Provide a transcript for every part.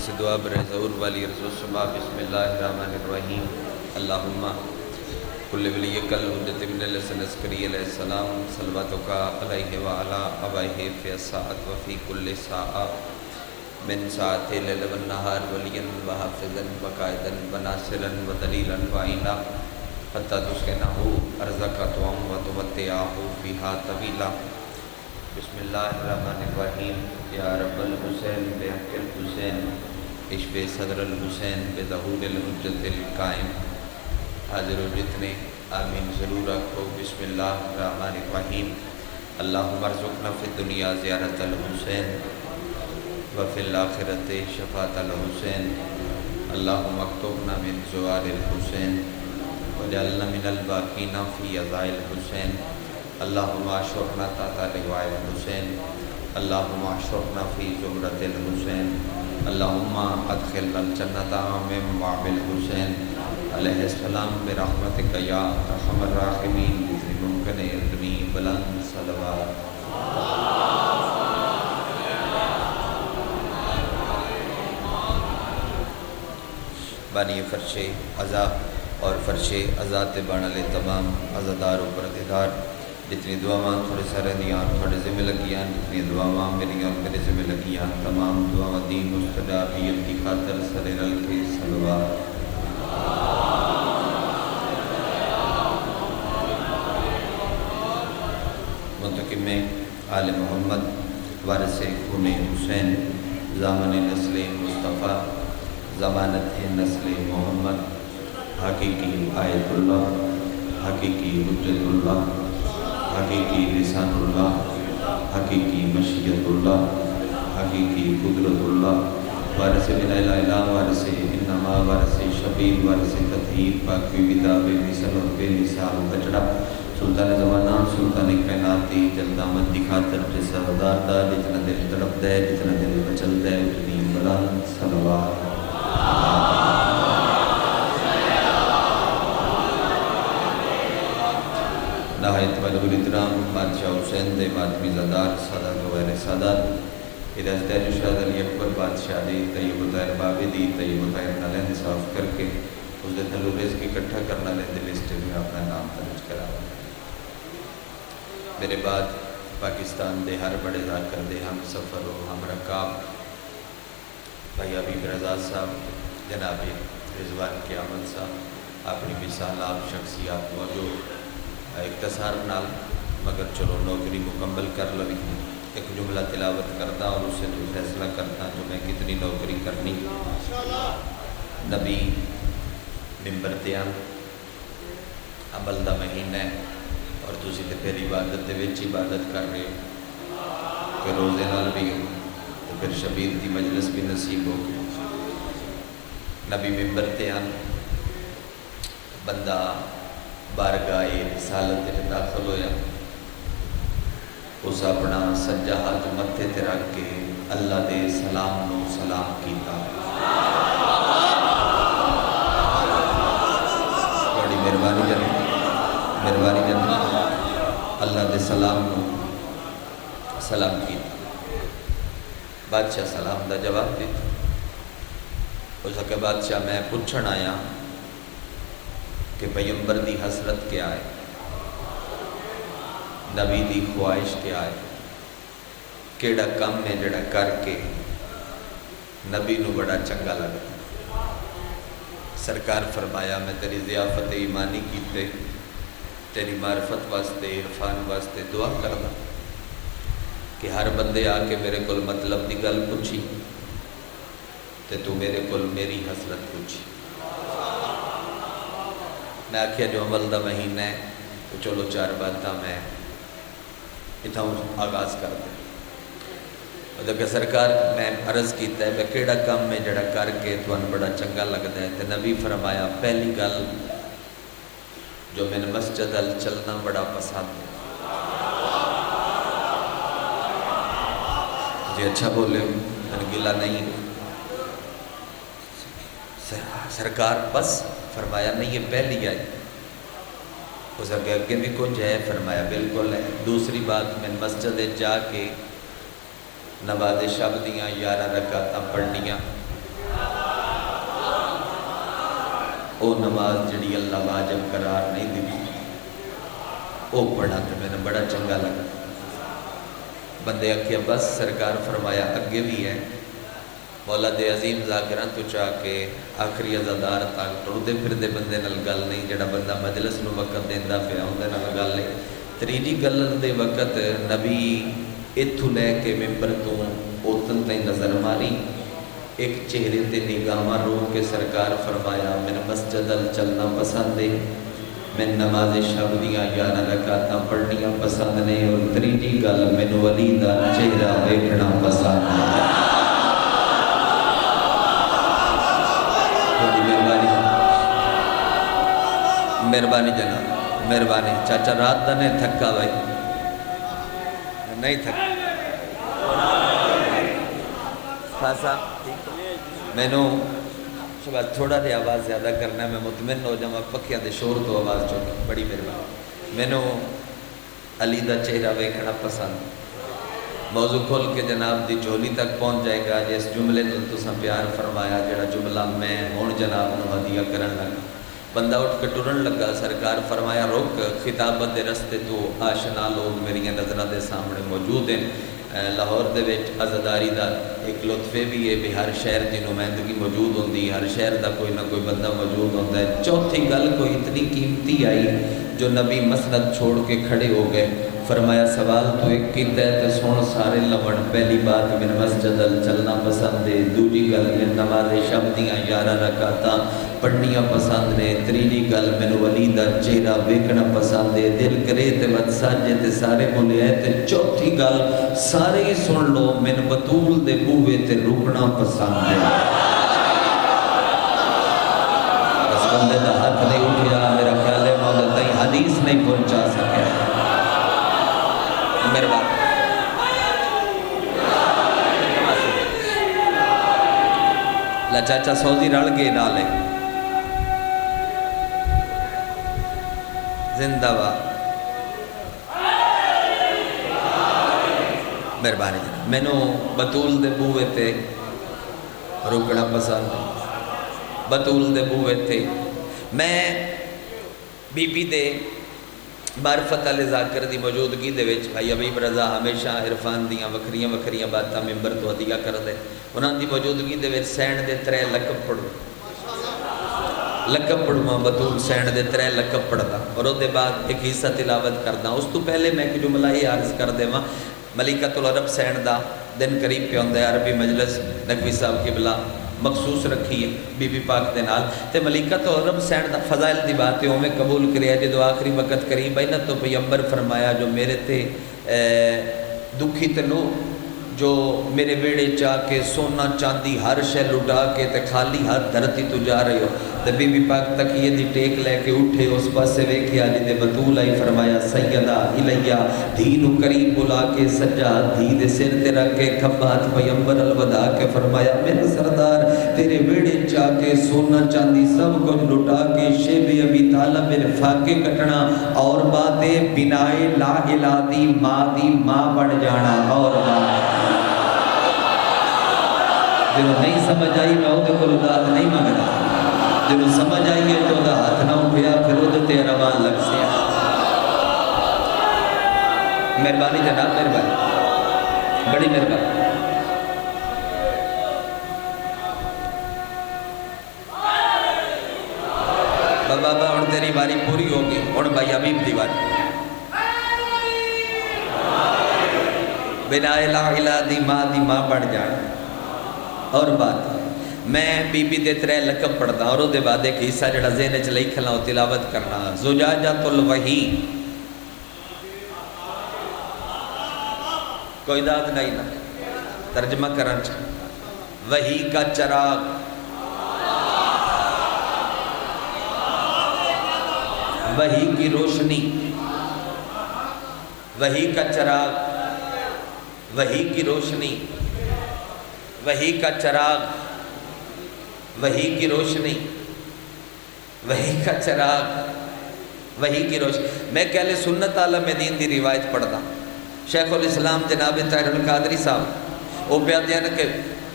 سے دعا برے ظہور والی رضو الصبح بسم اللہ الرحمن الرحیم اللہم کل ولی کل حجت ابن الحسن عسکری علیہ السلام صلواتک علیہ وعلا ابائہ فی الساعت وفی کل ساعہ من ساعت لیل والنہار ولیا وحافظا وقائدا وناصرا ودلیلا وعینا حتی تسکنہو ارزق توام وتمتعہو فیہا طویلا بسم اللہ الرحمن الرحیم یا رب الحسین بحق الحسین اشف صدر الحسین بظہور الحجت القائم حاضر و جتنے آمین ضرور رکھو بسم اللہ الرحمن الرحیم اللہم ارزقنا فی الدنیا زیارت الحسین وفی الآخرت شفاعت الحسین اللہم اکتبنا من زوار الحسین وجعلنا من الباقین فی عزاء الحسین اللہم اشرنا تحت لواء الحسین اللہم اشرنا فی زمرۃ الحسین اللہم ادخلنا الجنۃ من بعد الحسین علیہ السلام برحمتک یا ارحم الراحمین بممکن علمی بلند صلوات بانی فرش عزا اور فرش عزا تے بانالے تمام عزادار و پردیدار جتنی دعا ماں تھوڑے سارے دیاں تھوڑے ذمہ لگیاں جتنی دعا ماں میری اور میرے ذمہ لگیاں تمام دعا دین مستجابیت کی خاطر سر رل کے صلوات منتقم میں آل محمد وارث خون حسین ضامن نسل مصطفیٰ ضمانت نسل محمد حقیقی آیت اللہ حقیقی حجت اللہ حقیقی لسان اللہ حقیقی مشیت اللہ حقیقی قدرت اللہ وارث بن الہ الا وارث انما وارث شبیر وارث تطہیر پاکی کتاب مثل اور بے مثال بچڑا سلطان زمانہ سلطان کائنات دی جلدامت دی خاطر جسا ہزار دا جتنا دل تڑپ دے جتنا دل بچل دے اتنی بلند صلوات نہایت واجب الاحترام بادشاہ حسین دے ماتمی زادار سادات و غیر سادات ادھر تیج شاہد علی اکبر بادشاہ دی طیب و طاہر بابی دی طیب و طاہر نالین صاف کر کے اس دے تھلو رزق اکٹھا کرنا لیں دے لسٹ میں اپنا نام درج کرا میرے بعد پاکستان دے ہر بڑے ذاکر دے ہم سفر و ہم رکاب بھائی حبیب رضا صاحب جناب رضوان قیامت صاحب اپنی مثال آپ شخصیات موجود اختصار نال مگر چلو نوکری مکمل کر لوی ایک جملہ تلاوت کرتا اور اس سے تو فیصلہ کرتا تو میں کتنی نوکری کرنی نبی ممبر تیاں عمل دا مہینہ ہے اور تسی تے پھر عبادت دے وچ عبادت کر رہے ہو کہ روزے نال بھی ہو تو پھر شبیر دی مجلس بھی نصیب ہو نبی ممبر تیاں بندہ بارگاہ رسالت میں داخل ہویا اس اپنا سجا ہاتھ متھے تے رکھ کے اللہ دے سلام نو سلام کیتا بڑی مہربانی جن اللہ دے سلام نو سلام کیتا بادشاہ سلام دا جواب دیتا اس کے بادشاہ میں پوچھن آیا کہ پیغمبر دی حسرت کیا ہے نبی دی خواہش کیا ہے کیڑا کم ہے جڑا کر کے نبی نو بڑا چنگا لگتا سرکار فرمایا میں تیری ضیافت ایمانی کیتے تیری معرفت واسطے عرفان واسطے دعا کرنا کہ ہر بندے آ کے میرے کول مطلب دی گل پوچھی تے تو میرے کول میری حسرت پوچھی میں آکھیا جو عمل دا مہینہ ہے تو چلو چار باتاں میں اتھاں آغاز کر دیں اور کہ سرکار میں عرض کیتا ہے میں کیڑا کام میں جڑا کر کے تھوان بڑا چنگا لگتا ہے تو نبی فرمایا پہلی گل جو میں نے مسجد ال چلنا بڑا پسند ہے جی اچھا بولے میں گلا نہیں سرکار بس فرمایا نہیں یہ پہلی ہے اس اگے بھی کچھ ہے فرمایا بالکل ہے دوسری بات میں مسجد جا کے نماز شب دیاں 11 رکعتاں پڑھنیاں وہ نماز جڑی اللہ واجب قرار نہیں دی وہ پڑھا تو میں نے بڑا چنگا لگا. بندے آکھیا بس سرکار فرمایا اگے بھی ہے. مولا دے عظیم ذاکراں تو چاہ کے آخری عزادار تک ٹردے پھردے بندے نال گل نہیں، جڑا بندہ مجلس نو وقت دیندا پیا اون دے نال گل نہیں. تریجی گل دے وقت نبی اتھوں لے کے ممبر تو اوتن تائیں نظر ماری، ایک چہرے تے نگاہاں روک کے سرکار فرمایا میں مسجد چلنا پسند ہے، میں نماز شب دیاں 11 رکعتاں پڑھنیاں پسند نے، اور تریجی گل مینوں ولی دا چہرہ ویکھنا پسند ہے. مہربانی جناب، مہربانی. چاچا رات دا نہیں تھکا بھائی، نہیں تھکا خاصا. میں نو شاید تھوڑا دے آواز زیادہ کرنا ہے، میں مطمئن ہو جاؤں پکھیاں دے شور تو آواز چوکی. بڑی مہربانی. میں نو علی دا چہرہ ویکھنا پسند. موضوع کھول کے جناب دی جھولی تک پہنچ جائے گا. جس جملے نو تساں پیار فرمایا، جڑا جملہ میں ہون جناب نو ہدیہ کرن لگا. بندہ اٹھ کے ٹرن لگا، سرکار فرمایا رک، خطابت دے رستے تو آشنا لوگ میری نظروں دے سامنے موجود ہیں. لاہور دے وچ عزاداری دا ایک لطفے بھی ہے بھی ہر شہر دی نمائندگی موجود ہوندی، ہر شہر دا کوئی نہ کوئی بندہ موجود ہوتا ہے. چوتھی گل کوئی اتنی قیمتی آئی جو نبی مسند چھوڑ کے کھڑے ہو گئے. فرمایا سوال تو ایک کیتا ہے تے سن سارے لمن. پہلی بات میں مسجد چلنا پسند ہے، دوجی گل میں نماز شب دیاں 11 رکعتاں پڑھنیاں پسند نے، تریجی گل مینوں ولی دا چہرہ ویکھنا پسند ہے، دل کرے تے مت ساجے تے سارے بولے ہے، تے چوتھی گل سارے ہی سن لو مینوں بطول دے بوئے تے رکنا پسند ہے. اس بندے دا ہاتھ نہیں اٹھیا، میرا خیال ہے مولا تائیں حدیث نہیں پہنچا سکیا. مہربانی. لا چاچا سعودی رل گئے نالے زندہ باد. مہربانی. مینوں بطول دے بوئے تے رکنا پسند ہے، بطول دے بوئے تے. میں بی بی دے معرفت علی ذاکر دی موجودگی دے وچ بھائی حبیب رضا ہمیشہ عرفان دیاں وکھریاں وکھریاں باتاں ممبر تو ہدیہ کر دے. انہاں دی موجودگی دے وچ سین دے 3 لقب پڑھو، لقب پڑھواں بطول سین دے 3 لقب پڑھدا، اور او دے بعد ایک حصہ تلاوت کردا. اس تو پہلے میں ایک جملہ یہ عرض کر دیواں، ملکۃ العرب سین دا دن قریب پہ ہوندا ہے. عربی مجلس نقوی صاحب قبلہ مخصوص رکھی ہے بی بی پاک دے نال، تے ملکۃ العرب سین دا فضائل دی بات ہے اوویں قبول کریا. جدو آخری وقت قریب آئی نا تو پیغمبر فرمایا جو میرے تے دکھی تے لو جو میرے ویڑے چاہ کے سونا چاندی ہر شے لٹا کے تے خالی ہاتھ دھرتی تو جا رہے ہو. تے بی بی پاک تکیے دی ٹیک لے کے اٹھے، اس پاسے ویکھیا جی دے بطول آئی. فرمایا سیدہ الیہ، دھی نو قریب بلا کے سجا دھی دے سر تے رکھ کے کھبا ہاتھ پیغمبر الوداع کے فرمایا میرے سردار تیرے ویڑے چاہ کے سونا چاندی سب کچھ لٹا کے شیب ابی طالب میرے فاقے کٹنا، اور باتیں بنائے لا الہ دی ماں بن جانا. اور بات جنہوں نہیں سمجھ آئی میں وہ کو داد نہیں مانگنا، جنہوں سمجھ آئی ہے تو دا ہاتھ نہ اٹھیا پھر وہ تے روان لگ سیا. مہربانی جناب، مہربانی، بڑی مہربانی. بابا ہوں تیری باری پوری ہوگی، ہوں بھائی حبیب دی باری. بنا لا الہ دی ماں بن جانا. اور بات میں بی بی دے 3 لقب پڑھتا اور دے بعد ایک حصہ جڑا ذہن وچ لکھ کھلا تلاوت کرنا. زجاجۃ الوحی، کوئی داد نہیں نا ترجمہ کرن چ. وحی کا چراغ، وحی کی روشنی، وحی کا چراغ، وحی کی روشنی، وحی کا چراغ، وحی کی روشنی، وحی کا چراغ، وحی کی روشنی. میں کہلے سنت عالم دین دی روایت پڑھتا. شیخ الاسلام جناب طاہر القادری صاحب وہ پیادے ہیں کہ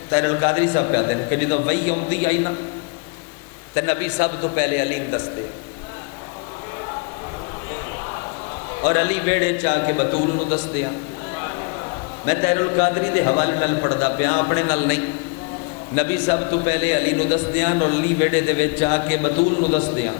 طاہر القادری صاحب پیادے ہیں کہ جدو وحی آمدی آئی نا تے نبی سب تو پہلے علی دستے اور علی بیڑے چاہ کے بطول نو دس دیا. میں تحر القادری دے حوالے نال پڑھدا پیا اپنے نال نہیں. نبی سب تو پہلے علی نو دس دیا اور علی بیڑے دے وچ چاہ کے بطول نو دس دیا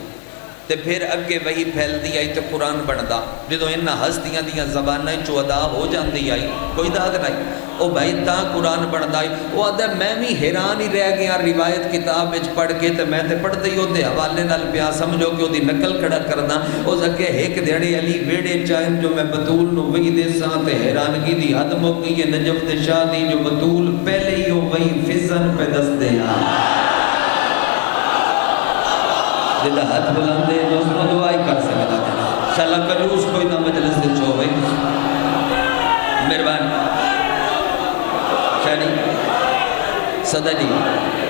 تے پھر اگے وہی پھیل دی آئی تے قرآن بندا. جدوں انہاں ہستیاں دیاں زباناں چوں ادا ہو جاندی آئی کوئی داغ نہیں او بھائی تاں قرآن بندا آئی. او آدھا میں بھی حیران ہی رہ گیا روایت کتاب وچ پڑھ کے تے میں تے پڑھدا ہی اودے حوالے نال پیا سمجھو کہ اودی نقل کھڑا کردا. او زکے ایک دیڑے علی ویڑے چاہن جو میں بطول نو وہی دیساں تے حیرانگی دی حد مک گئی ہے. نجف تے شاہ دی جو بطول پہلے ہی او وہی فزن پہ دس دے جدہ ہاتھ بلاندے دوست کو دعائی کر سکتا ہے. شاءاللہ کنوز کوئی نہ مجلس دے چھوئے مہربان شاہ صدا جی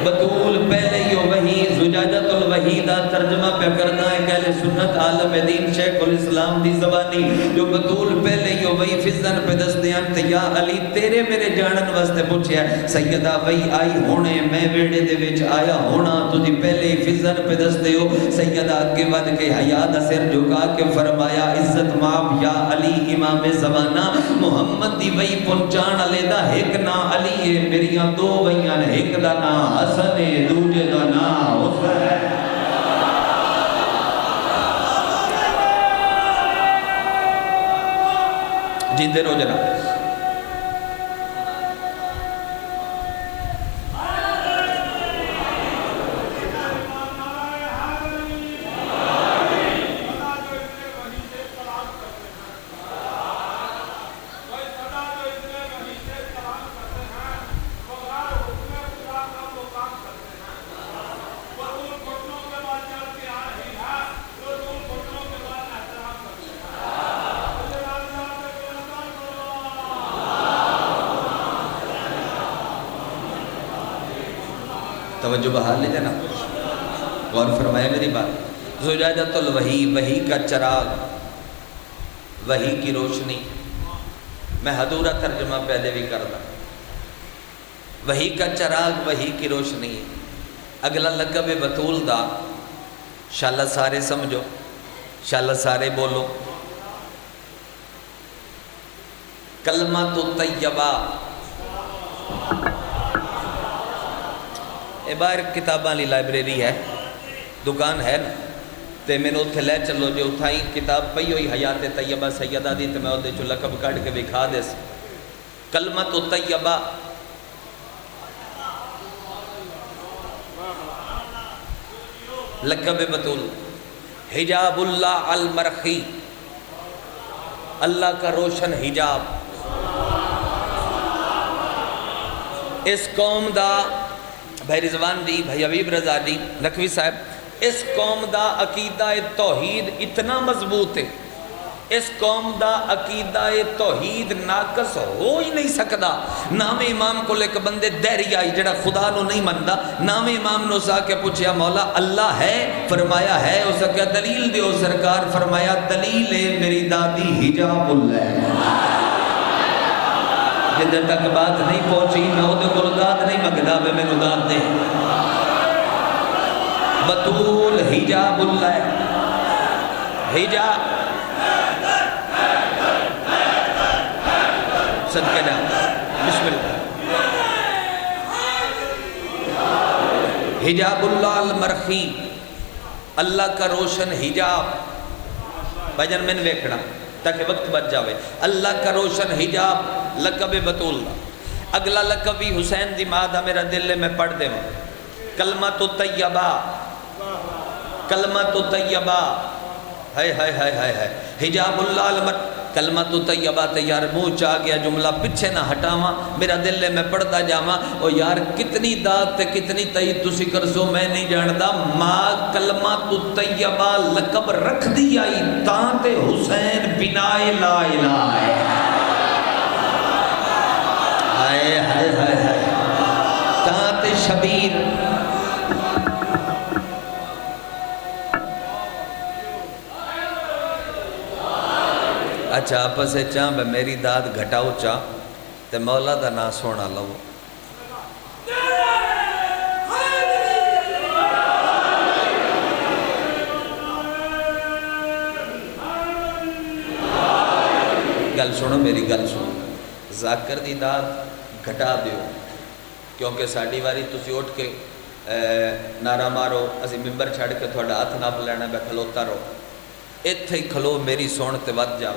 بطول پہلے ہی وہی زجاجت الوحیدہ ترجمہ پہ کرنا ہے کہ اہل سنت عالم دین شیخ الاسلام دی زبانی جو بطول پہلے ہی وہی فزن پہ دستیاں تے یا علی تیرے میرے جانن واسطے پوچھیا سیدہ وہی آئی ہونے میں ویڑے دے وچ آیا ہونا تجھے پہلے ہی فزن پہ دستے ہو. سیدہ آگے ود کے حیا دا سر جھکا کے فرمایا عزت ماب یا علی امام زمانہ محمد دی وہی پہنچان علی دا ایک نا علی ہے میریاں دو وہیاں ایک دا نا حسن ہے دوجے دا نا حسن ہے. جیندے رو جناب توجہ بحال لے جانا غور فرمائے میری بات. زجاجت الوحی وحی کا چراغ وحی کی روشنی میں حدورہ ترجمہ پہلے بھی کرتا. وحی کا چراغ وحی کی روشنی. اگلا لقب بطول دا شاءاللہ سارے سمجھو شاءاللہ سارے بولو کلمہ طیبہ. باہر کتاباں لی لائبریری ہے دکان ہے نا تے میں نے اتھے لے چلو جو اتھائی کتاب پئی ہوئی حیات طیبہ سیدہ دی تے میں ادھے چو لقب کٹ کے بکھا دیس. کلمت طیبہ لقب بطول حجاب اللہ المرخی اللہ کا روشن حجاب. اس قوم دا بھائی رضوان دی بھائی حبیب رضا دی نقوی صاحب اس قوم دا عقیدہ توحید اتنا مضبوط ہے. اس قوم دا عقیدہ توحید ناقص ہو ہی نہیں سکدا. نام امام کو لے کے بندے دہری آئی جڑا خدا نو نہیں مندا. نام امام نو سا کے پوچھیا مولا اللہ ہے فرمایا ہے. اس کا دلیل دیو سرکار فرمایا دلیل ہے میری دادی حجاب اللہ. جدھر تک بات نہیں پہنچی میں ادھے کو داد نہیں مگدہ بے میں داد دے. بطول حجاب اللہ حجاب صدقہ جا بسم اللہ حجاب اللہ المرخی اللہ کا روشن حجاب. بھجن میں نے ویکھنا تاکہ وقت بچ جاوے. اللہ کا روشن حجاب لقب بطول. اگلا لقب بھی حسین دی مادہ میرا دل میں پڑھ دے ہوں کلمت طیبہ کلمت طیبہ ہے حجاب اللہ المرخی کلمت طیبہ تے یار منہ چاہ گیا جملہ پیچھے نہ ہٹاواں میرا دل میں پڑھتا جاواں. او یار کتنی داد تے کتنی تئید تسی کرسو میں نہیں جاندا. ماں کلمت طیبہ لقب رکھ دی آئی تاں تے حسین بنائے لا الہ ہے. ہائے ہائے ہائے ہائے تاں تے شبیر اچھا آپس سے چاہ میں میری داد گھٹاؤ چاہ تے مولا دا نا سونا لو. گل سنو، میری گل سنو، ذاکر دی داد گھٹا دیو، کیونکہ ساڑی واری تسی اٹھ کے نعرہ مارو، اسی ممبر چھڑ کے تھوڑا ہاتھ ناپ لینا، میں کھلوتا رہو، اتھے ہی کھلو، میری سون تے ود جاؤ،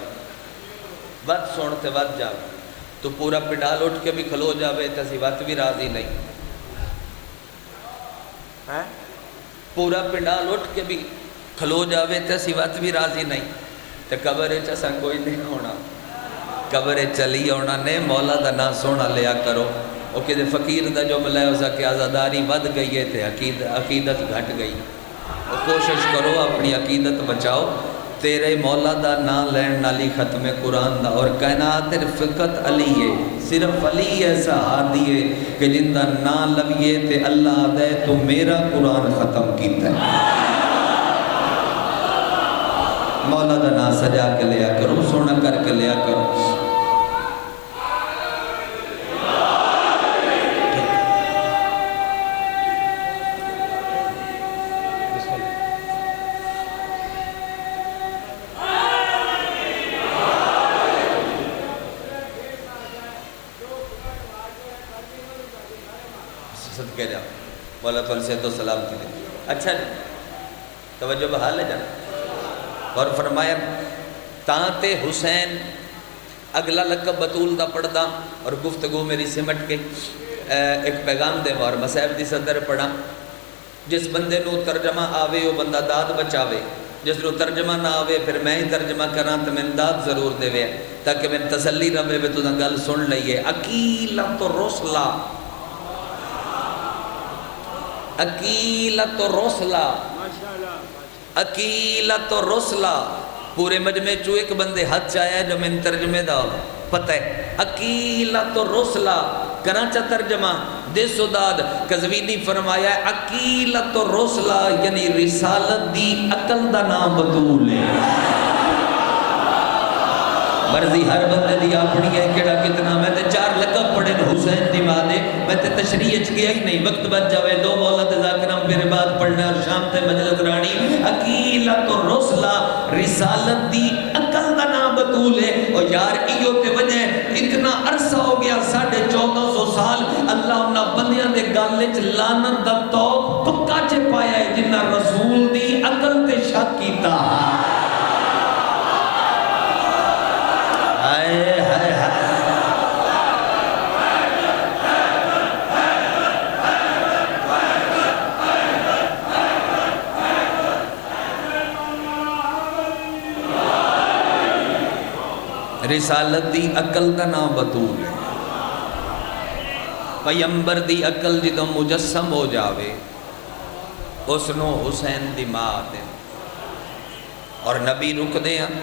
ود سون تے ود جاؤ، تو پورا پنڈال اٹھ کے بھی کھلو جاوے تو اسی وقت بھی راضی نہیں، پورا پنڈال اٹھ کے بھی کھلو جاوے تو اسی وقت بھی راضی نہیں، تو قبر چا کوئی نہیں ہونا، قبر چلی ہونا نے، مولا دا نا سونا لیا کرو، وہ کہ فقیر دا جو ملے ہو سکے آزاداری ود گئی ہے تے عقیدت گھٹ گئی، کوشش کرو اپنی عقیدت بچاؤ، تیرے مولا دا نا لین نالی ختم قرآن دا، اور کائنات فقط علی ہے، صرف علی ایسا ہادی ہے کہ جن دا نا لویے تے اللہ دے تو میرا قرآن ختم کیتا ہے۔ مولا دا نا سجا کے لیا کرو، سونا کر کے لیا کرو۔ صدقے جاؤ، مولا تو سے تو سلام کی دے۔ اچھا توجہ بحال ہے جانا، اور فرمایا تانتے حسین، اگلا لقب بطول دا پڑھدا، اور گفتگو میری سمٹ کے ایک پیغام دے اور مسائب دی صدر پڑھا، جس بندے نو ترجمہ آوے وہ بندہ داد بچاوے، جس نو ترجمہ نہ آوے پھر میں ہی ترجمہ کران تو میں داد ضرور دے وے، تاکہ میں تسلی رہے بھی تو گل سن لئیے۔ اکیلت رسلا، اکیلت رسلا، اکیلت رسلا، پورے مجمع چو ایک بندے ہاتھ چاہیا جو میں ترجمے دا پتہ ہے، اکیلت رسلا، کراچا ترجمہ دیسو داد، قزوینی فرمایا ہے اکیلت رسلا یعنی رسالت دی عقل دا نام بطول ہے۔ مرضی ہر بندے دی اپنی ہے، کیڑا کتنا، میں تے 4 لقب پڑھے حسین دی ماں دے، میں تے تشریح اچ گیا ہی نہیں، وقت بچ جاوے 2 مولا تے ذاکرام پھر بعد پڑھنا، اور شام تے مجلس رانی۔ اکیلت رسلا، رسالت دی عقل دا نام بطول ہے، اور یار ایو تے وجہ اتنا عرصہ ہو گیا 1450 سال، اللہ انہاں بندیاں دے گالے چ لعنت دا توق پکا چ پایا ہے جنہاں رسول دی عقل تے شک کیتا۔ رسالت دی عقل دا نام بطول ہے، پیمبر دی عقل جدو مجسم ہو جاوے اس نو حسین دی ماں دے، اور نبی رک دے ہیں،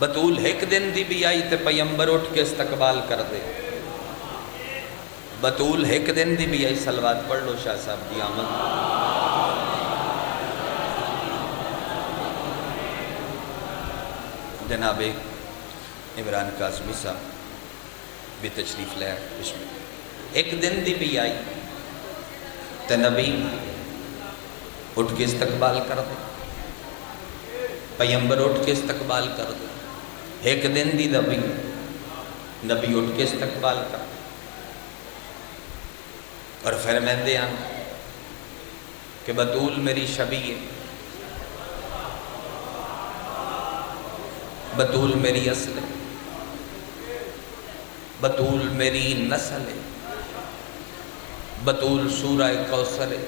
بطول ایک دن دی بھی آئی تے پیمبر اٹھ کے استقبال کر دے، بطول ایک دن دی بھی آئی، صلوات پڑھ لو شاہ صاحب دی آمد۔ جناب عمران قاسمی صاحب بھی تشریف لے اس میں، ایک دن دی بھی آئی تے نبی اٹھ کے استقبال کر دے، پیمبر اٹھ کے استقبال کر دے، ایک دن دی نبی اٹھ کے استقبال کر دے، اور پھر میں دے آن کہ بطول میری شبی ہے، بطول میری اصل ہے، بطول میری نسل ہے، بطول سورہ کوثر ہے۔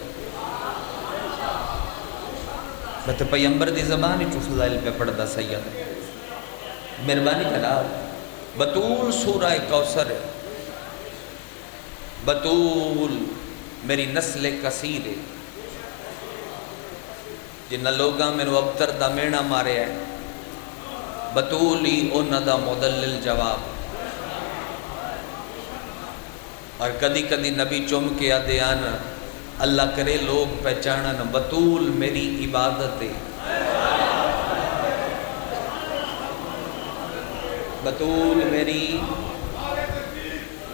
میں تو پیمبر دی زبان ہی فضائل پہ پڑھدا سید، مہربانی کرا، بطول سورہ کوثر ہے، بطول میری نسل کثیر ہے، جنہ لوگاں میں ابتر دا مینا مارے ہے، بطول ہی انہ دا مدلل جواب، اور کدی کدی نبی چوم کے آدیان اللہ کرے لوگ پہچانن بطول میری عبادت ہے، بطول میری،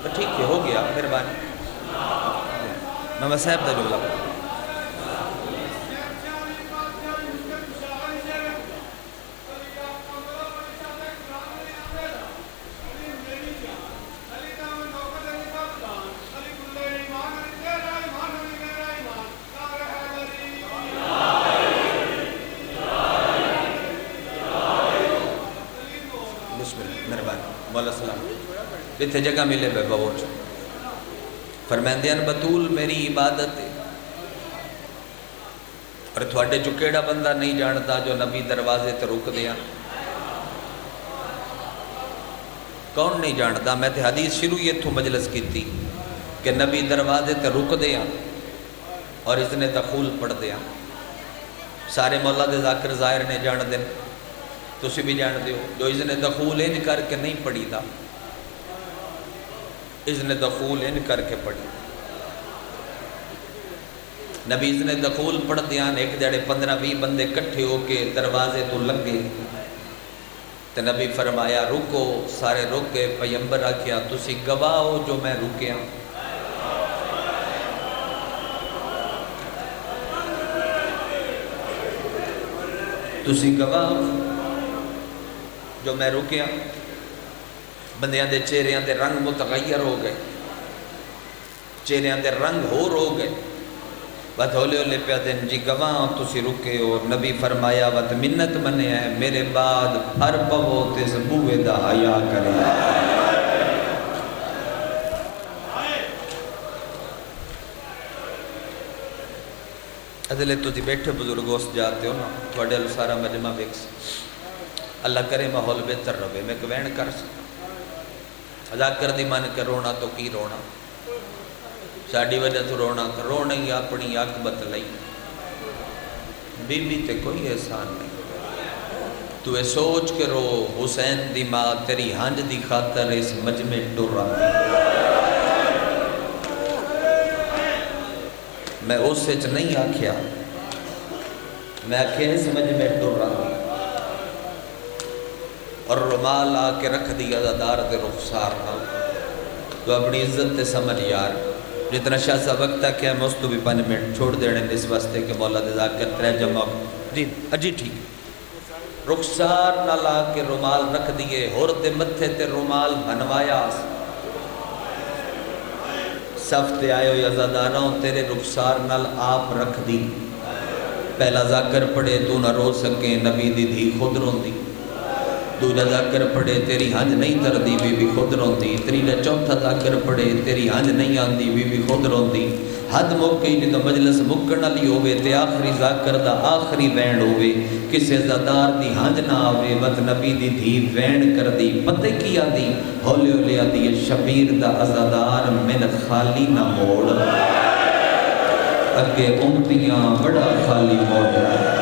ٹھیک ہے ہو گیا، مہربانی میں صاحب دا جملہ مولا سلام جتھے جگہ ملے بے بہوچ فرمیندے ہیں بطول میری عبادت ہے اور تھوڑے جو کیڑا بندہ نہیں جانتا جو نبی دروازے تے رک دیا کون نہیں جانتا میں تے حدیث شروع یہ تھو مجلس کی تھی کہ نبی دروازے تے رک دیا اور اس نے دخول پڑھ دیا سارے مولا دے ذاکر ظاہر نے جان دیں تسی بھی جان دیو جو اس نے دخول ان کر کے نہیں پڑھی تھا اس نے دخول ان کر کے پڑھی نبی اس نے دخول پڑھ دیا ایک جڑے 15-20 بندے کٹھے ہو کے دروازے تو لگے تو نبی فرمایا رکو سارے رک گئے پیغمبر آکھیا تسی گواہ ہو جو میں رکیا تسی گواہ جو میں رکیا بندیاں دے چہریاں دے رنگ متغیر ہو گئے چہریاں دے رنگ ہو گئے بات ہولے ہولے پہ دن جی گواہ تسی رکے اور نبی فرمایا وقت منت منے ہیں میرے بعد ہر پو تے سبوے دا حیا کرے ادلے تو تھی بیٹھے بزرگوں سے جاتے ہو نا تھوڑے سارا مجمع بیکس اللہ کرے ماحول بہتر رہے میں کوین کر سکتا ادا کر دی من کے رونا تو کی رونا ساڑی وجہ تو رونا ہی اپنی عاقبت لئی بی بی تے کوئی احسان نہیں تو اے سوچ کے رو حسین دی ماں تیری ہنج دی خاطر اس مجمع ڈر رہا میں اس سے نہیں آکھیا میں آکھیا اس مجمع ڈر رہا اور رومال آ کے رکھ دیا عزادار دے رخسار نہ تو اپنی عزت تے سمجھ یار جتنا شاہ صاحب وقت تک ہے میں اس تو بھی 5 منٹ چھوڑ دینے اس واسطے کہ مولا دے ذاکر ترے جمع جی اجی ٹھیک رخسار نہ لا کے رومال رکھ دیے ہور دے متھے تے رومال بھنوایا صف تے آئے ہو عزاداراں تیرے رخسار نال آپ رکھ دی پہلا ذاکر پڑھے تو نہ رو سکے نبی دی دھی خود رون دی دوجہ ذاکر پڑھے تیری ہنج نہیں تر دی بی بی خود رون دی تریجہ چوتھا ذاکر پڑھے تیری ہنج نہیں آن دی بی بی خود رون دی حد موقعی جدو مجلس مکڑنا لی ہوئے تے آخری ذاکر دا آخری وین ہوئے کسے عزادار دی ہنج نہ آوے وقت نبی دی دھی وین کر دی پتے کیا دی ہولے ہولے آدھی شبیر دا عزادار من خالی نہ موڑ اگے امتیاں بڑا خالی موڑ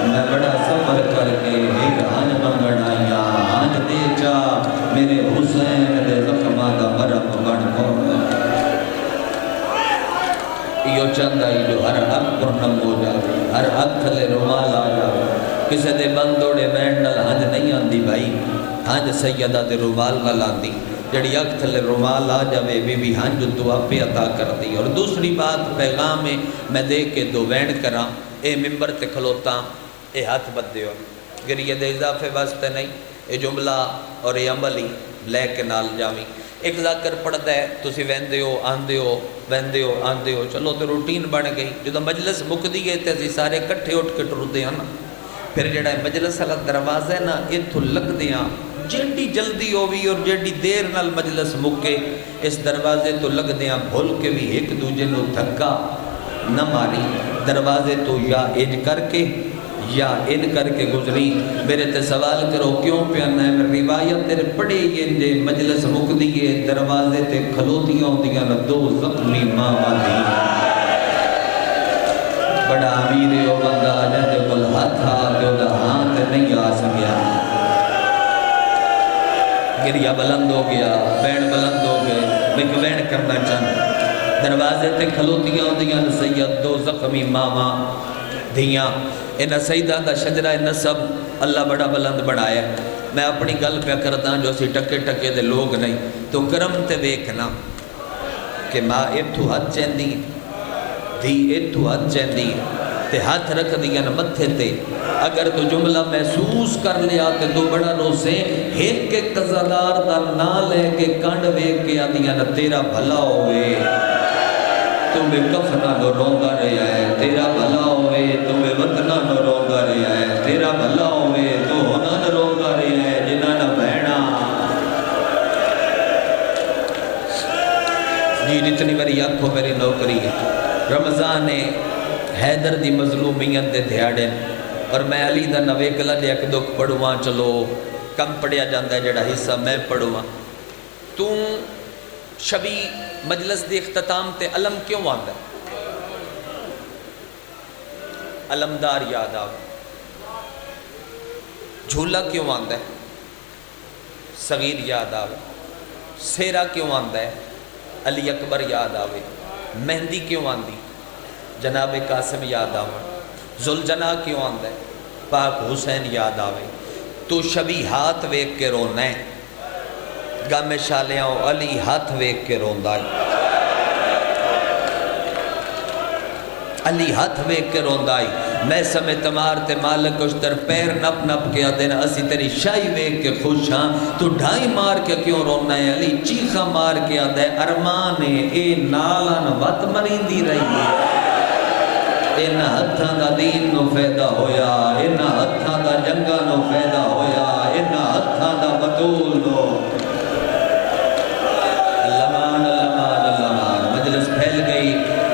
میں بڑا سفر کر کے ایک ہنج منگڑ آئیا ہنج دے جا میرے حسین دے زخمہ دا مرم بن موڑ یہ چند آئی جو ہر حق پرنم ہو جاتی ہر حق تھلے رومال آ جاتی کسے دے بندوڑے بینڈل ہنج نہیں آندی بھائی ہنج سیدہ دے رومال نہ لاندی جڑی اک تھلے رومال آ جاوے بی بی ہنج تو اپے عطا کر دی اور دوسری بات پیغام میں دے کے دو وین کراں اے ممبر تے کھلوتا اے ہاتھ بد دیو گریہ دے اضافے واسطے نہیں اے جملہ اور اے عملی لے کے نال جاویں ایک ذاکر پڑھتا ہے تسی ویندے ہو آندے ہو چلو تو روٹین بن گئی جدو مجلس مک دیئے تے اسی سارے کٹھے اٹھ کے ٹردے ہیں نا پھر جڑا مجلس والا دروازہ ہے نا اتھو لگ دیاں جیڑی جلدی ہوئی اور جیڑی دیر نال مجلس مکے اس دروازے تو لگ دیاں بھول کے بھی ایک دوجے نو دھکا نہ ماری دروازے تو یا اج کر کے یا ان کر کے گزری میرے تے سوال کرو کیوں پیانا ہے میں روایت تیرے پڑے یہ دے مجلس مک دیئے دروازے تے کھلوتیاں ہوندیاں نہ 2 زخمی ماما دی بڑا امیر ہو بندہ جہاں کل ہاتھ آتے ہو دا ہاتھ نہیں آ سکیا گریہ بلند ہو گیا بین بلند ہو گئے میں کوین کرنا چاہتا دروازے تے کھلوتیاں ہوندیاں سید 2 زخمی ماما دھیاں انہا سیدہ دا شجرہ نصب اللہ بڑا بلند بڑھایا میں اپنی گل پہ کرتا ہوں جو اسی ٹکے ٹکے دے لوگ نہیں تو کرم تے بیکنا کہ ماں اتھو ہاتھ چیندی دھی اتھو ہاتھ چیندی تے ہاتھ رکھ دیا نا متھے تے اگر تو جملہ محسوس کر لیا تے تو بڑا روسے ایک کے قضادار دا نا لے کے کانڈ وے کے آدیا نا تیرا بھلا ہوئے تمہیں کفنہ نو رونگا رہا ہے تیرا بھلا ہوئے تمہیں وطنہ نو رونگا رہا ہے تیرا بھلا ہوئے تو ہونا نو رونگا رہا ہے جنہ نہ بہنا رکھو میری نوکری ہے. رمضان حیدر دی مظلومیت دے دھیاڑے اور میں علی دا نوے کلا دے ایک دکھ پڑھواں. چلو کم پڑھیا جاندہ ہے جڑا حصہ میں پڑھواں. تو شبی مجلس دی اختتام تے علم کیوں آندا ہے؟ علمدار یاد آو. جھولا کیوں آندا ہے؟ صغیر یاد آوے. سیرا کیوں آندا ہے؟ علی اکبر یاد آوے. مہندی کیوں آندی؟ جناب قاسم یاد آوے. ذوالجناح کیوں آندا ہے؟ پاک حسین یاد آوے. تو شبی ہاتھ ویک کے رونا ہے. گام شالیاں علی ہاتھ ویک کے روندا ہے. علی ہاتھ ویک کے روندا ہے. میں سمے تمار تے مالک اشتر پیر نپ نپ کے آدھے نا اسی تیری شاہی ویک کے خوش ہاں. تو ڈھائی مار کے کیوں رونا ہے؟ علی چیخا مار کے آدھے ارمان اے نالان وط مریندی رہی ہے. ان ہتھاں دا دین نو فیدہ ہویا, ان ہتھاں دا جنگا نو فیدہ ہویا, ان ہتھاں دا بطول نو. اللہمان اللہمان اللہمان. مجلس پھیل گئی.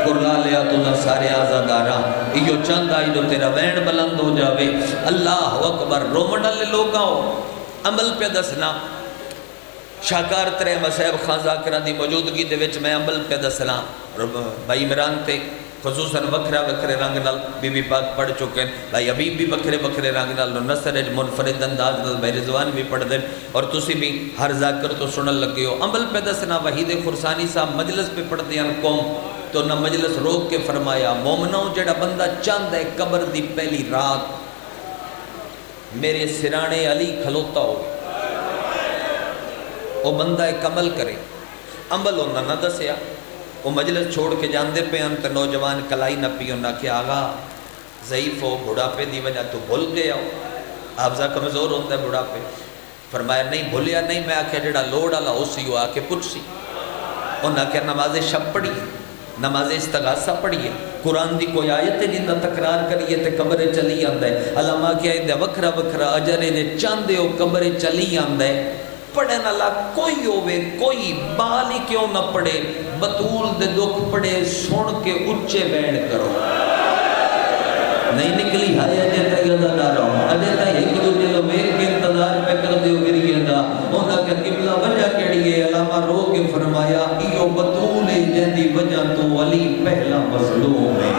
قرآن لیا تو نہ سارے آزاداراں ایو چند آئی جو تیرا وین بلند ہو جاوے. اللہ اکبر. رومن اللہ لوگاں عمل پہ دسنا. شاکار ترے مسیب خان ذاکرہ دی موجودگی دے وچ میں عمل پہ دسنا. بھائی عمران تے خصوصاً وکھرا وکھرے رنگ نال بی بی پاک پڑھ چکے ہیں. بھائی ابھی بھی وکھرے وکھرے رنگ نال نصر منفرد انداز نال بھائی رضوان بھی پڑھ دیں اور تسی بھی ہر ذاکر تو سنن لگے ہو. عمل پہ دسنا. وحید خرسانی صاحب مجلس پہ پڑھ دیاں قوم تو نہ مجلس روک کے فرمایا مومنوں جڑا بندہ چاند ہے قبر دی پہلی رات میرے سرانے علی کھلوتا ہو وہ بندہ ایک عمل کرے. عمل ہونا نہ دسیا. وہ مجلس چھوڑ کے جاندے پہ ہم تو نوجوان کلائی نہ پیو نہ کہ آغا ضعیف ہو بڑھاپے دی وجہ تو بھول گیا ہو. حافظہ کمزور ہوتا ہے بڑھاپے. فرمایا نہیں بھولیا نہیں. میں آکھیا جڑا لوڑ والا اسی ہو آ کے پوچھ سی. انہاں آکھیا نماز شب پڑھیے, نماز استغاثہ پڑھیے, قرآن دی کوئی آیت جنہ تکرار کریے تے قبر چلی آندا ہے. علماء کیا ہے وکھرا وکھرا اجر دے چاندے ہو قبر چلی آندا ہے. پڑھن والا کوئی ہوے کوئی بال ہی کیوں نہ پڑھے بطول دے دکھ پڑھے سن کے اچے بیٹھ کرو. نہیں نکلی ہائے اجے تک ازادار ہوں اجے تک ایک دوجے لو ویکھ کے انتظار پہ کر دیو گریے دا. انہاں کہ قبلہ وجہ کیڑی ہے؟ علامہ رو کے فرمایا ایو بطول ہے جن دی وجہ تو علی پہلا مظلوم ہے.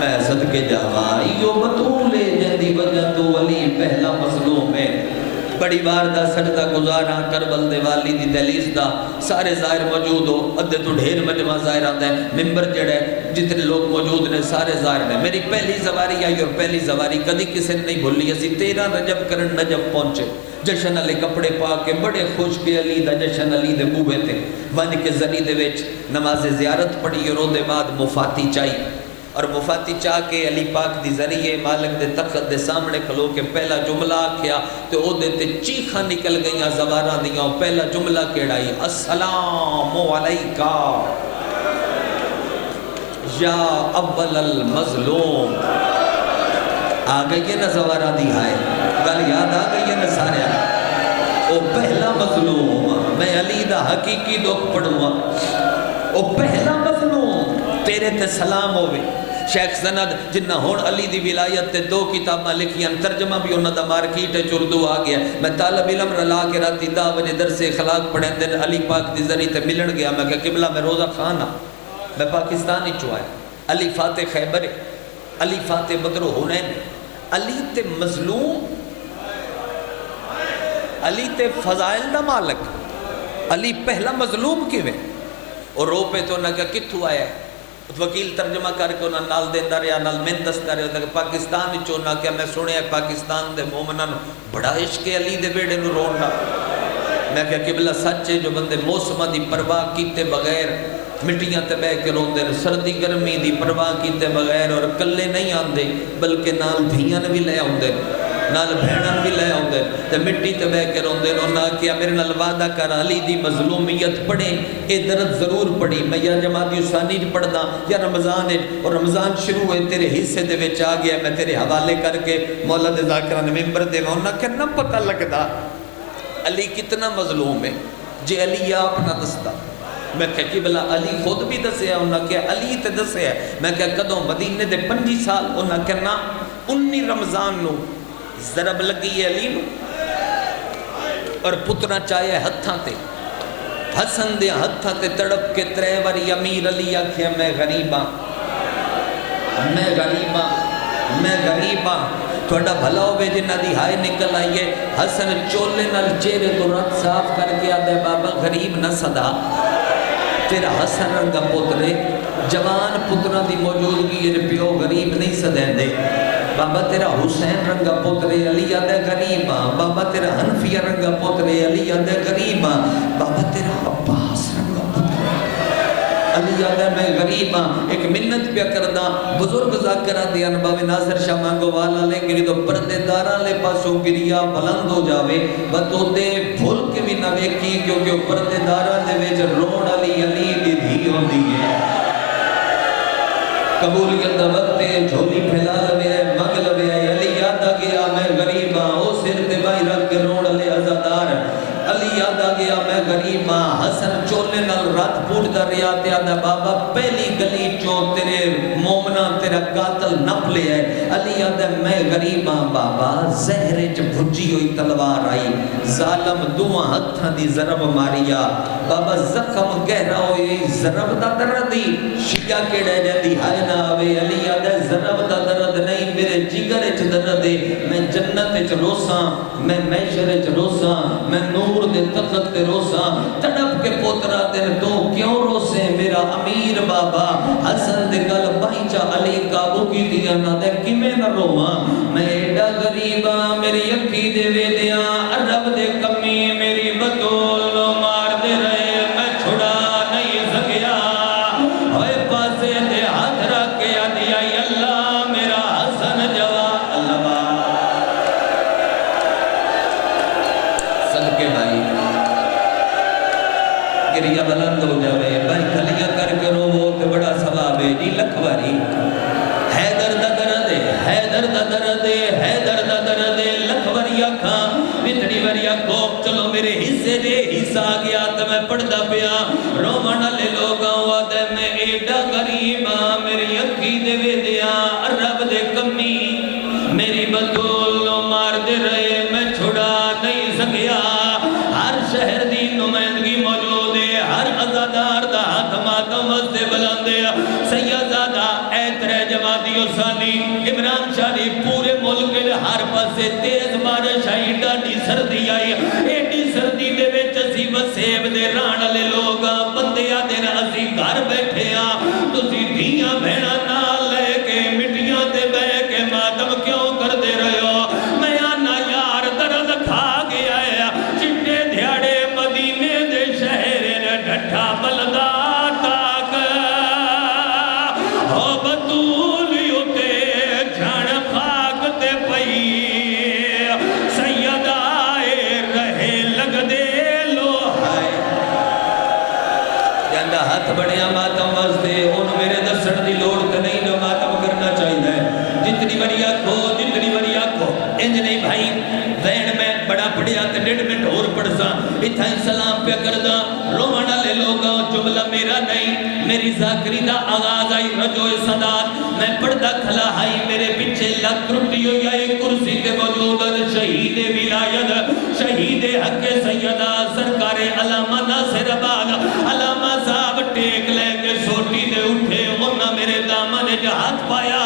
میں صدقے جاواں ایو بطول ہے جن دی وجہ تو علی پہلا مظلوم ہے. بڑی بار دا سجدہ گزاراں کربل دے والی دی دہلیز دا سارے ظاہر موجود ہو. ادھے تو ڈھیر مجمع ظاہر آندا ہے. ممبر جڑا ہے جتنے لوگ موجود نے سارے ظاہر نے. میری پہلی زواری آئی اور پہلی زواری کدی کسی نے نہیں بھولی. اسی 13 رجب کرن نجف پہنچے. جشن والے کپڑے پا کے بڑے خوش کے علی دا جشن علی دے بوئے تے ون کے زنی دے وچ نماز زیارت پڑھی اور دے بعد مفاتی چاہی اور مفاتی چاہ کے علی پاک دی ذریعے مالک دے تخت دے سامنے کھلو کے پہلا جملہ آکھیا تے او دے تے چیخاں نکل گئیاں زواراں دیاں. پہلا جملہ کیڑا ہی السلام علیکہ یا اول المظلوم. آ گئی ہے نا زواراں دی ہائے گل یاد آ گئی ہے نا سارے. او پہلا مظلوم میں علی دا حقیقی دکھ پڑھوں. او پہلا مظلوم تیرے تے سلام ہوئے. شیخ سند جنہ ہون علی دی ولایت تے 2 کتاباں لکھیاں ترجمہ بھی انہاں دا مارکیٹ اردو آ گیا. میں طالب علم رلا کے راتی 10 بجے درس اخلاق پڑھن دن علی پاک دی ذریعے تے ملن گیا. میں کہ قبلہ میں روزہ خان ہاں میں پاکستان ہی چوائے. علی فاتح خیبر, علی فاتح بدر حنین, علی تے مظلوم, علی تے فضائل دا مالک, علی پہلا مظلوم کیویں. اور رو پہ تو نہ کہ کتھوں آیا ہے. وکیل ترجمہ کر کے انہاں نال دیندا رہیا نال میں دستا رہیا کہ پاکستان وچوں نہ کہ میں سنیا پاکستان دے مومناں نوں بڑا عشق علی دے بیڑے نوں روندا. میں کہ قبلہ سچ ہے جو بندے موسماں دی پرواہ کیتے بغیر مٹیاں تے بہ کے روندے نے, سردی گرمی دی پرواہ کیتے بغیر اور کلے نہیں آندے بلکہ نال دھیاں بھی لے آندے نال بہناں بھی لے آندے تے مٹی تے بہ کے روندے نے. انہاں کیا میرے نال وعدہ کر علی دی مظلومیت پڑھے اے درد ضرور پڑھی. میں یا جماعت ثانی پڑھدا یا رمضان اور رمضان شروع ہوئے تیرے حصے دے وچ آ گیا. میں تیرے حوالے کر کے مولا دے ذاکراں نے ممبر دے انہاں کہ نہ پتہ لگدا علی کتنا مظلوم ہے جے علی آپ نہ دسدا. میں کہ قبلہ علی خود بھی دسیا، انہاں کہ علی تے دسیا، میں کہ کدوں مدینے دے 25 سال، انہاں کہ نا 19 رمضان نو ضرب لگی ہے علی نو اور پترا چاہے ہتھاں تے حسن دے ہتھاں تے تڑپ کے 3 واری امیر علی آکھیا میں غریباں میں غریباں میں غریباں تھوڑا بھلا ہوئے جنہ دی ہائے نکل آئیے حسن چولے نال چہرے تو رت صاف کر کے آدھے بابا غریب نہ صدا تیرا حسن رنگا پترے جوان پترہ دی موجودگی یہ پیو غریب نہیں صدین دے بابا تیرا حسین رنگا پترے علی آدھے غریباں بابا تیرا حنفیہ رنگا پترے علی آدھے غریباں بابا تیرا عباس رنگا پترے علی آدھے میں غریباں ایک منت پیا کردہ بزرگ ذاکرہ دیان باوی ناصر شاہ مانگو والا لے گری تو پردے دارہ لے پاسوں گریا بلند ہو جاوے بتو دے بھول کے بھی نہ ویکھی کیونکہ پردے دارہ دے ویچ روڑ علی دی دھی ہوندی ہے قبولیت دا وقت جھولی پھیلا لوے مگ لوے علی یاد گیا میں غریباں او سر دے بائی رکھ کے روڑ لے عزادار علی یاد گیا میں غریباں حسن چولے نال رات پوٹ در ریاتے آدھا بابا پہلی گلی چون تیرے مومنہ تیرا قاتل نپ لے ہے علی یاد میں غریباں بابا زہرے چ بھجی ہوئی تلوار آئی ظالم دعا ہتھاں دی ضرب ماریا بابا زخم گہرا ہوئی ضرب دا دردی شیعہ کیڑے جاندی ہائے نہ آوے علی یاد ضرب دا درد نہیں میرے جگر چ درد میں جنت چ روساں میں محشر چ روساں میں نور دے تخت تے روساں تڑپ کے پوترا دن تو کیوں روسے میرا امیر بابا حسن دے گل بائچا علی قابو کی دیا نہ دے کمیں نہ رواں میں ایڈا غریباں میری اکھی دے وے دیاں عرب دے کمی میری بطول مار دے رہے میں چھڑا نہیں سکیا ہوئے پاسے دے ہاتھ رکھ کے آدیا اللہ میرا حسن جوا اللہ صدقے بھائی گریا بلند ہو جاوے بھائی کھلیاں کر کے رو تے بڑا ثواب ہے جی لکھواری حیدر دا درد حیدر دا درد حیدر دا درد لکھواری کھاں بتڑی وریا کو چلو میرے حصے دے حصہ گیا تو میں پڑھدا پیا رومن لے لوگاں وعدے میں ایڈا غریباں میری اکھی دے وے دیا رب دے کمی میری بطول مار دے رہے میں چھڑا نہیں سکیا ہر شہر دی نمائندگی موجود ہے ہر عزادار دا ہاتھ ماتم وستے بلندے سیدزادہ ایترے جماعتی حسانی عمران شاہ دی پورے ملک ہر پاسے تیز بارش آئی ڈاڈی سردی آئی ایڈی سردی دے ویچ اسی وسیب دے ران لے لوگا بندیا دن اسی گھر بیٹھے تسی دھیاں بھیڑا نہ لے کے مٹیاں دے بے کے ماتم کیوں کر دے رہے ہو میں آنا یار درد کھا گیا ہے چٹے دھیاڑے مدینے دے شہر نے ڈھٹھا بلدا تاک ہو بطولیوں تے جھڑ پھاک تے پئی سید آئے رہے لگ دے لو ہائے جاندہ ہاتھ بڑھیا ماتم وزدے ان میرے دسڑ دی لوڑ تے نہیں جو ماتم کرنا چاہیے جتنی وریا کو انج نہیں بھائی وین میں بڑا پڑھیا تے 1.5 منٹ اور پڑھسا اتھا سلام پہ کردہ رومانہ لے لوگا جملہ میرا نہیں میری ذاکری دا آغاز آئی رجوع صدات میں پڑھدا کھلا ہائی میرے پچھے لگ رٹی ہوئی آئی کرسی تے موجود شہید ولایت شہید حق سیدہ سرکار علامہ ناصر آباد علامہ صاحب ٹیک لے کے سوٹی دے اٹھے انہاں میرے دامن جا ہاتھ پایا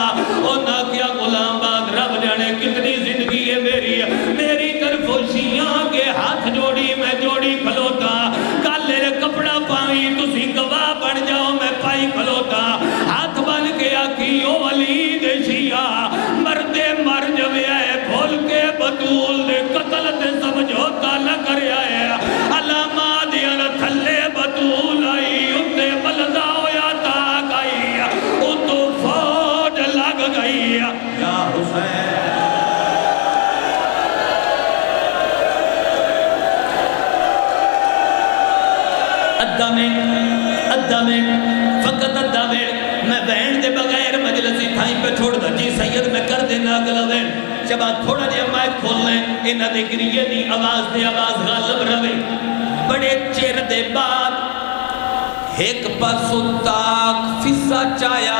انہاں کیا غلام باد رب جانے کتنی زندگی ہے میری طرف شیعہ کے ہاتھ جوڑی میں جوڑی کھلوتا کالے کپڑا پائی تسی گواہ بن جاؤ میں پائی کھلوتا ہاتھ بن کے آکی او ولید شیعہ مردے مر جوے آئے بھول کے بطول دے قتل دے سمجھوتا لگ رہے آئے علامہ دیان تھلے بطول آئی اتے بلدہ ہویا تاک آئی اتو فوج لگ گئی یا حسین فقط میں بہن دے بغیر مجلسی تھائیں پہ چھوڑ دا جی سید میں کر دینا اگلا بہن جب آپ تھوڑا دیا مائک کھول لیں انہا دے گریے دی آواز دے آواز غالب روے بڑے چیر دے بعد ایک پاسو تاک فضا چایا،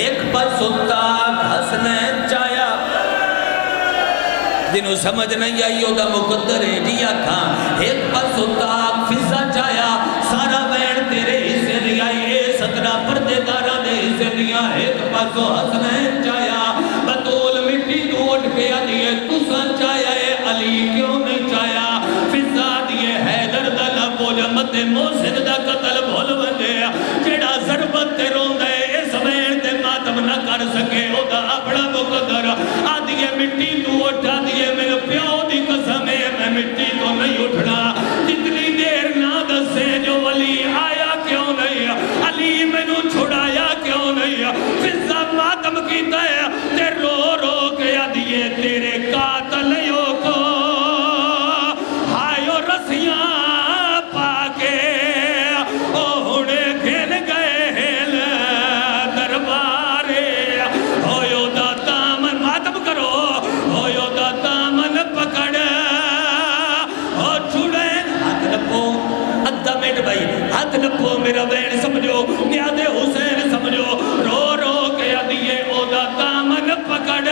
ایک پاسو تاک حسنین چایا، جنہوں سمجھ نہیں آئی ہو دا مقدر ہے دیا تھا. ایک پاسو تاک فضا چایا، سارا وین تیرے حصے دیا، اے 17 پردے دارہ دے حصے دیا. ایک پاسو حسنین چایا، بطول مٹی تو اٹھ کے آدھیے تسا چایا، اے علی کیوں نہیں چایا. فضا دیے حیدر دا لبو جمت موسد دا قتل بھول بندے، جیڑا ضربت تے رون دے اس وین تے ماتم نہ کر سکے او دا اپنا مقدر. آدھیے مٹی تو اٹھا دیے میرے پیو دی قسم ہے میں مٹی تو نہیں اٹھنا. جتنی دیر نہ دسے جو علی آیا کیوں نہیں، علی میں نو چھڑایا کیوں نہیں. فضا ماتم کیتا ہے تے رو رو کے آدھیے تیرے قاتلیوں کو ہائیو رسیاں پاکے اوڑے گھن گئے ہل دربارے. ہویو دا دامن ماتم کرو، ہویو دا دامن پکڑ او چھڑے. ہاتھ لپو ادھا منٹ بھائی، ہاتھ لپو میرا وین سمجھو، نیاد حسین سمجھو. رو رو کے آدھیے او دا دامن پکڑ